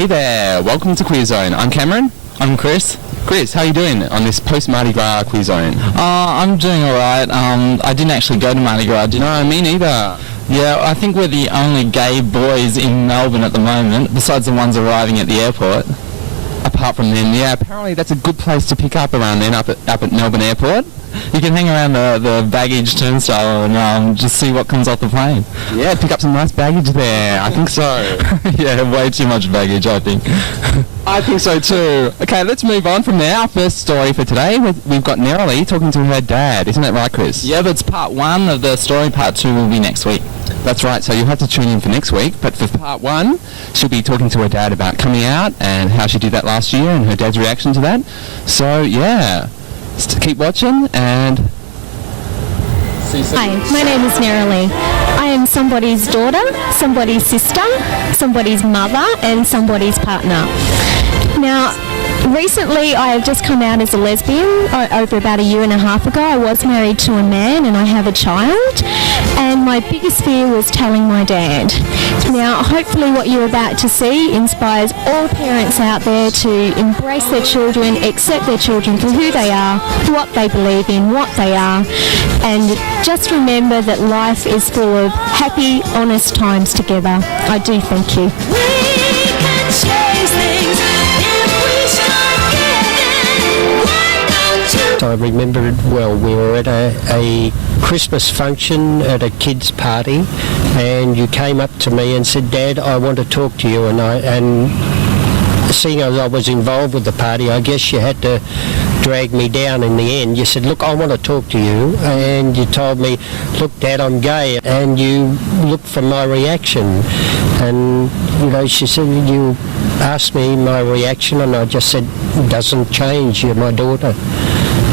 Hey there, welcome to Queer Zone. I'm Cameron. I'm Chris. Chris, how are you doing on this post-Mardi Gras Queer Zone? I'm doing alright. I didn't actually go to Mardi Gras. No, me neither. Yeah, I think we're the only gay boys in Melbourne at the moment, besides the ones arriving at the airport. Apart from them, yeah, apparently that's a good place to pick up around then, up at Melbourne Airport. You can hang around the baggage turnstile and just see what comes off the plane. Yeah, pick up some nice baggage there. I think so. Yeah, way too much baggage, I think. I think so too. Okay, let's move on from there. Our first story for today, we've got Nerolie talking to her dad. Isn't that right, Chris? Yeah, that's part one of the story. Part two will be next week. That's right, so you'll have to tune in for next week. But for part one, she'll be talking to her dad about coming out and how she did that last year and her dad's reaction to that. So, yeah, keep watching and... Hi, my name is Nerolie. I am somebody's daughter, somebody's sister, somebody's mother and somebody's partner. Now, recently I have just come out as a lesbian. Over about a year and a half ago I was married to a man and I have a child, and my biggest fear was telling my dad. Now hopefully what you're about to see inspires all parents out there to embrace their children, accept their children for who they are, what they believe in, what they are, and just remember that life is full of happy, honest times together. I do thank you. I remember it well. We were at a Christmas function at a kids' party, and you came up to me and said, "Dad, I want to talk to you." And seeing as I was involved with the party, I guess you had to drag me down in the end. You said, "Look, I want to talk to you," and you told me, "Look, Dad, I'm gay," and you looked for my reaction. And she said, you asked me my reaction, and I just said, "It doesn't change. You're my daughter."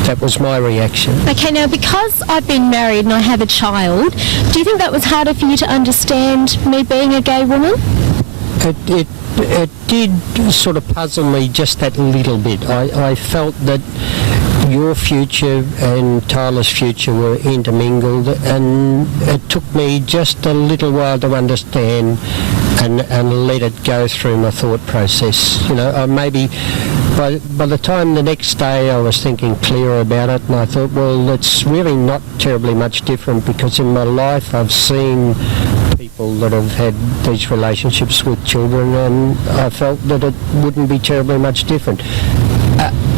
That was my reaction. Okay, now because I've been married and I have a child, do you think that was harder for you to understand me being a gay woman? It did sort of puzzle me just that little bit. I felt that your future and Tyler's future were intermingled, and it took me just a little while to understand and let it go through my thought process. Maybe by the time the next day I was thinking clearer about it, and I thought, well, it's really not terribly much different, because in my life I've seen people that have had these relationships with children, and I felt that it wouldn't be terribly much different.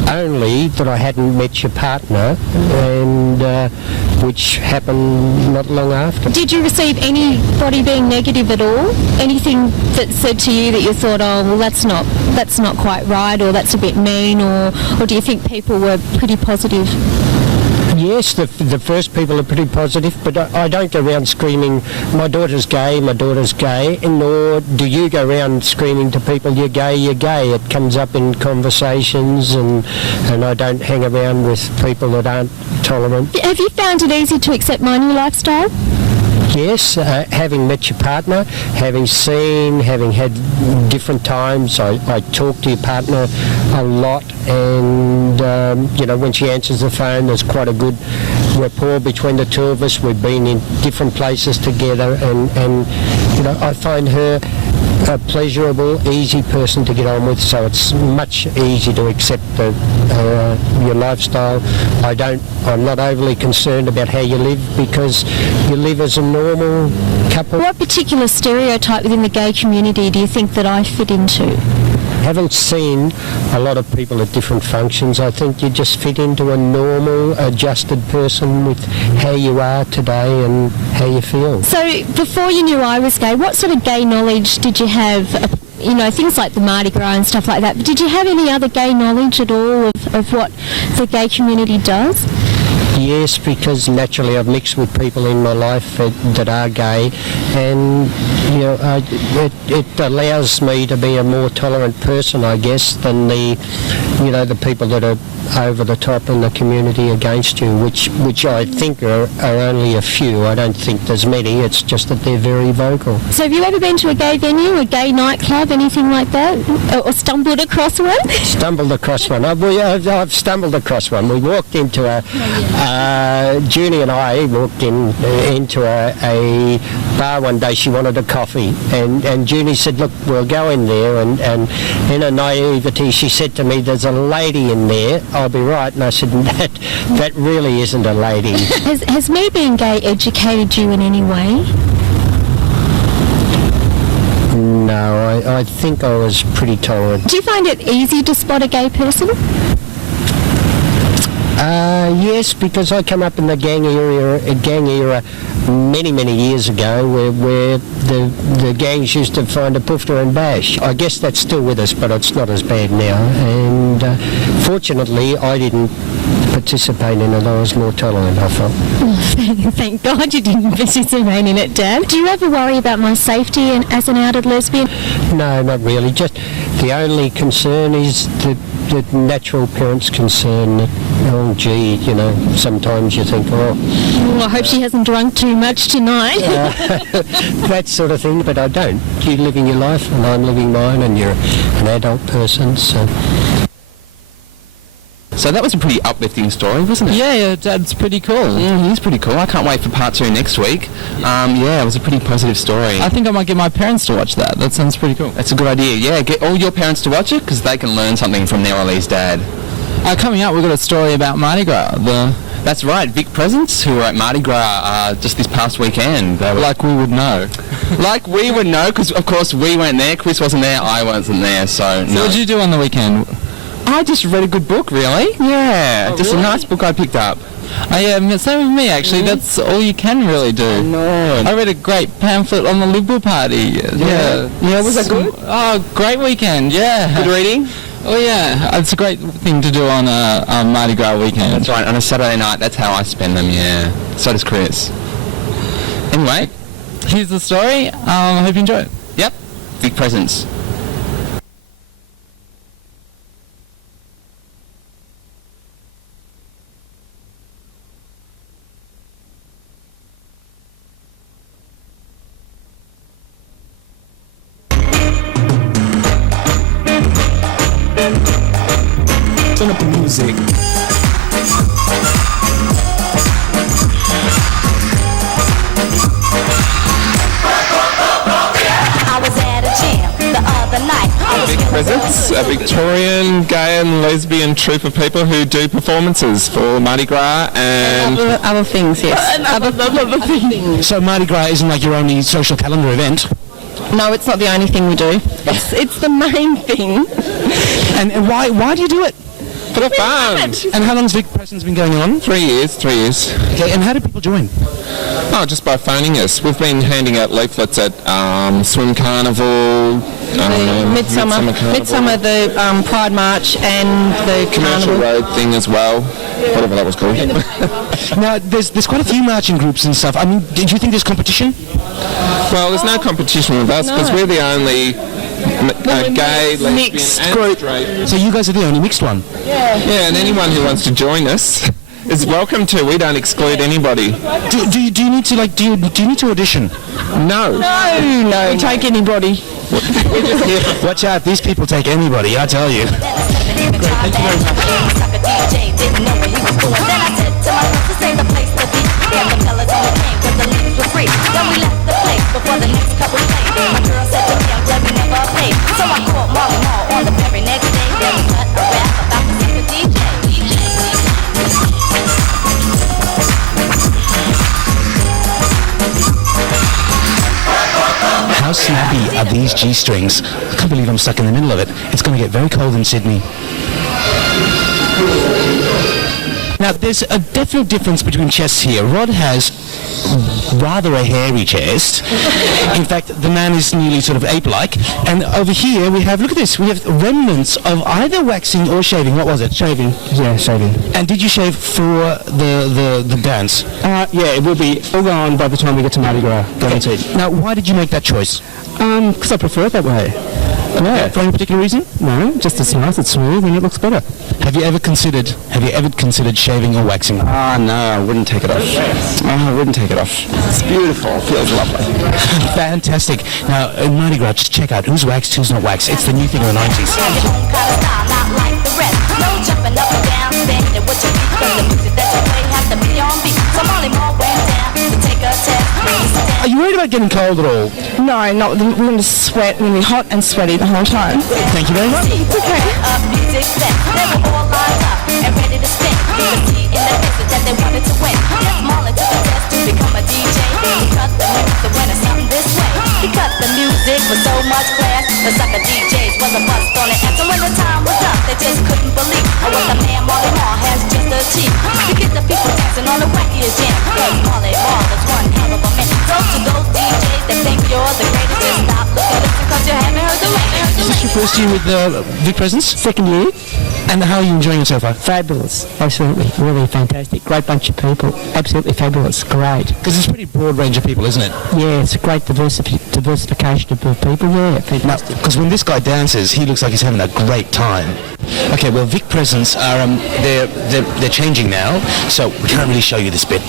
Only that I hadn't met your partner, and which happened not long after. Did you receive anybody being negative at all? Anything that said to you that you thought, oh, well, that's not quite right, or that's a bit mean, or do you think people were pretty positive? Yes, the first people are pretty positive, but I don't go around screaming, my daughter's gay, nor do you go around screaming to people, you're gay, you're gay. It comes up in conversations, and I don't hang around with people that aren't tolerant. Have you found it easy to accept my new lifestyle? Yes, having met your partner, having had different times, I talk to your partner a lot, and when she answers the phone, there's quite a good rapport between the two of us. We've been in different places together, and I find her a pleasurable, easy person to get on with, so it's much easier to accept your lifestyle. I'm not overly concerned about how you live, because you live as a normal couple. What particular stereotype within the gay community do you think that I fit into? Haven't seen a lot of people at different functions. I think you just fit into a normal, adjusted person with how you are today and how you feel. So before you knew I was gay, what sort of gay knowledge did you have? Things like the Mardi Gras and stuff like that. But did you have any other gay knowledge at all of what the gay community does? Yes, because naturally I've mixed with people in my life that are gay, and it allows me to be a more tolerant person, I guess, than the people that are over the top in the community against you, which I think are only a few. I don't think there's many. It's just that they're very vocal. So have you ever been to a gay venue, a gay nightclub, anything like that, or stumbled across one? Stumbled across one. I've stumbled across one. We walked into Junie and I walked into a bar one day. She wanted a coffee, and Junie said, look, we'll go in there, and in her naivety she said to me, there's a lady in there, I'll be right. And I said, that really isn't a lady. Has me being gay educated you in any way? No, I think I was pretty tolerant. Do you find it easy to spot a gay person? Yes, because I come up in the gang era many years ago where the gangs used to find a poofter and bash. I guess that's still with us, but it's not as bad now. And fortunately, I didn't participate in it. I was more tolerant, I felt. Thank God you didn't participate in it, Dad. Do you ever worry about my safety as an outed lesbian? No, not really. Just the only concern is the natural parents' concern that, oh gee, you know, sometimes you think, oh... Well, I hope she hasn't drunk too much tonight. That sort of thing, but I don't. You're living your life and I'm living mine, and you're an adult person, so... So that was a pretty uplifting story, wasn't it? Yeah, Dad's pretty cool. He's pretty cool. I can't wait for part 2 next week. Yeah, it was a pretty positive story. I think I might get my parents to watch that. That sounds pretty cool. That's a good idea. Yeah, get all your parents to watch it because they can learn something from Nerolie's dad. Coming up, we've got a story about Mardi Gras. That's right, Vic Presence, who were at Mardi Gras just this past weekend. They were Like we would know. Like we would know, because of course we weren't there, Chris wasn't there, I wasn't there, so no. So what did you do on the weekend? I just read a good book, really. Yeah, just really? a nice book I picked up. Yeah, same with me actually. That's all you can really do. No. I read a great pamphlet on the Liberal Party. Yeah, was that good? Oh, great weekend, yeah. Good reading? Oh yeah, it's a great thing to do on a Mardi Gras weekend. That's right, on a Saturday night, that's how I spend them, yeah. So does Chris. Anyway. Here's the story, I hope you enjoy it. Yep, Vic Presence. Turn up the music. I was at a jam the other night. Vic Presence, a Victorian gay and lesbian troupe of people who do performances for Mardi Gras and... Other things, yes. Other things. So Mardi Gras isn't like your only social calendar event? No, it's not the only thing we do. It's the main thing. And why do you do it? For the fun! And how long's Vic Presence been going on? 3 years. Okay, and how do people join? Oh, just by phoning us. We've been handing out leaflets at Swim Carnival, Midsummer, the Pride March and the Commercial Carnival. Road thing as well, whatever that was called. Now, there's quite a few marching groups and stuff. I mean, did you think there's competition? Well, there's no competition with us because we're the only gay, lesbian mixed and group. straight. So you guys are the only mixed one? Yeah, and anyone who wants to join us is welcome to. We don't exclude anybody. Do you need to do you need to audition? No. No, take anybody. Watch out, these people take anybody, I tell you. How snappy are these G-strings? I can't believe I'm stuck in the middle of it. It's going to get very cold in Sydney. Now, there's a definite difference between chests here. Rod has rather a hairy chest. In fact, the man is nearly sort of ape-like. And over here we have, look at this, we have remnants of either waxing or shaving. What was it? Shaving. Yeah, shaving. And did you shave for the dance? Yeah, it will be all gone by the time we get to Mardi Gras, guaranteed. Now, why did you make that choice? Because I prefer it that way. Yeah. For any particular reason? No, just it's nice, it's smooth, and it looks better. Have you ever considered shaving or waxing? No, I wouldn't take it off. I wouldn't take it off. It's beautiful, it feels lovely. Fantastic. Now, in Mardi Gras, just check out who's waxed, who's not waxed. It's the new thing of the 90s. Take a test. Are you worried about getting cold at all? No, not. We're going to sweat. We're going to be hot and sweaty the whole time. Thank you very much. Okay. Music set, they were all lined up and ready to spin. You could see in their faces that they wanted to win. Yes, Marlon took a test to become a DJ. He cut the music when it's something this way. He cut the music with so much class. The sucker DJs was a bust on it. And so when the time was up, they just couldn't believe what the man Marley Marl has just achieved. To get the people dancing on the wackiest jam. Cause Marley Marl is one hell of a man. So to those DJs that think you're the greatest, just stop looking, listen, cause you haven't heard the man. Is this your first year with Vic Presence? Second year. And how are you enjoying it so far? Fabulous. Absolutely. Really fantastic. Great bunch of people. Absolutely fabulous. Great. Because it's a pretty broad range of people, isn't it? Yeah, it's a great diversification of people. Yeah, fantastic. Because when this guy dances, he looks like he's having a great time. Okay, well, Vic Presence are they're changing now, so we can't really show you this bit.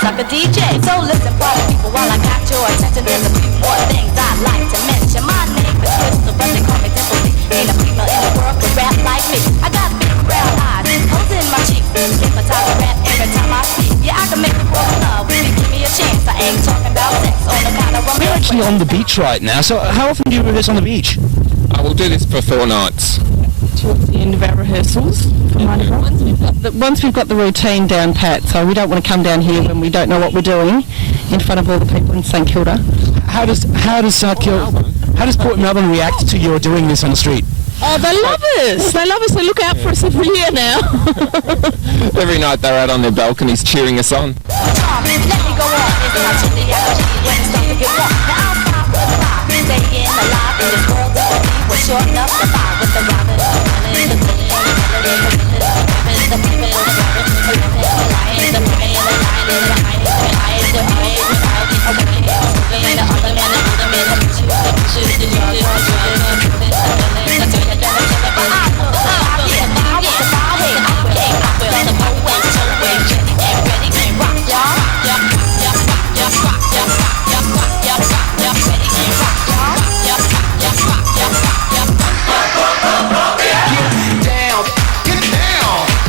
Sucker DJ. So listen, party people, while I got your attention, there's a few more things I'd like to mention. My name is Crystal, but they call me Dimple. Ain't a female in the world could rap like me. I got big brown eyes, holes in my cheeks. Hypnotize a rap every time I speak. Yeah, I can make you fall in love if you give me a chance. I ain't talking about sex on the kind of We're actually on the beach right now, so how often do you rehearse on the beach? I will do this for 4 nights. Towards the end of our rehearsals for Mardi Gras. Once we've got the routine down pat, so we don't want to come down here when we don't know what we're doing in front of all the people in St Kilda. How does Port Melbourne react to your doing this on the street? Oh, they love us. They love us. They look out for us every year now. Every night they're out on their balconies cheering us on. Let me go on. It's my chili, when it's time to get warm. Now I'll stop with the vibe. Staying alive in this world that we were short enough to buy with the rabbit.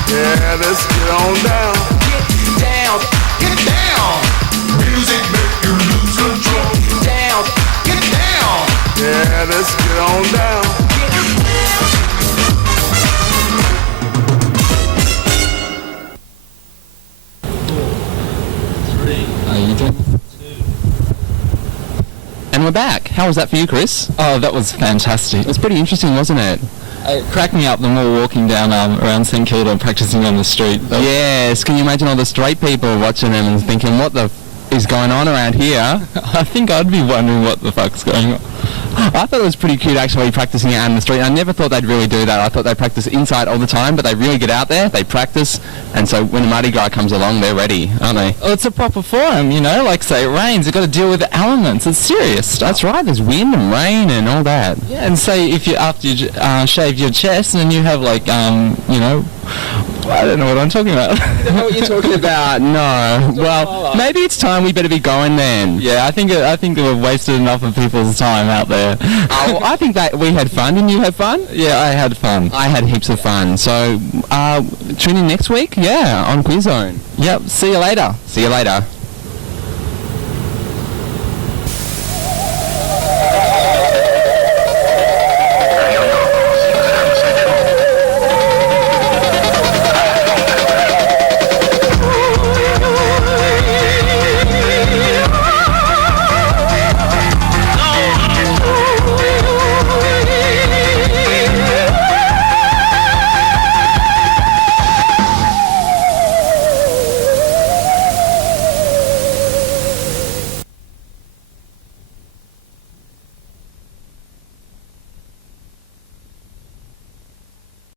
Yeah, let's get on down. Get down, get down. Music make you lose control. Get down, get down. Yeah, let's get on down. And we're back. How was that for you, Chris? Oh, that was fantastic. It was pretty interesting, wasn't it? It cracked me up the more walking down around St Kilda and practising on the street. Yes, can you imagine all the straight people watching them and thinking, what the is going on around here? I think I'd be wondering what the fuck's going on. I thought it was pretty cute actually practicing it out in the street. I never thought they'd really do that. I thought they practice inside all the time, but they really get out there, they practice, and so when the Mardi Gras comes along, they're ready, aren't they? Well, it's a proper forum, you know, like say it rains, you've got to deal with the elements, it's serious stuff. That's right, there's wind and rain and all that. Yeah, and say if you, after you shave your chest and you have like, you know, I don't know what I'm talking about. I don't know what you're talking about, no. Well, maybe it's time we better be going then. Yeah, I think we've wasted enough of people's time out there. Oh, I think that we had fun. Didn't you have fun? Yeah, I had fun. I had heaps of fun. So, tune in next week, yeah, on Quiz Zone. Yep, see you later. See you later.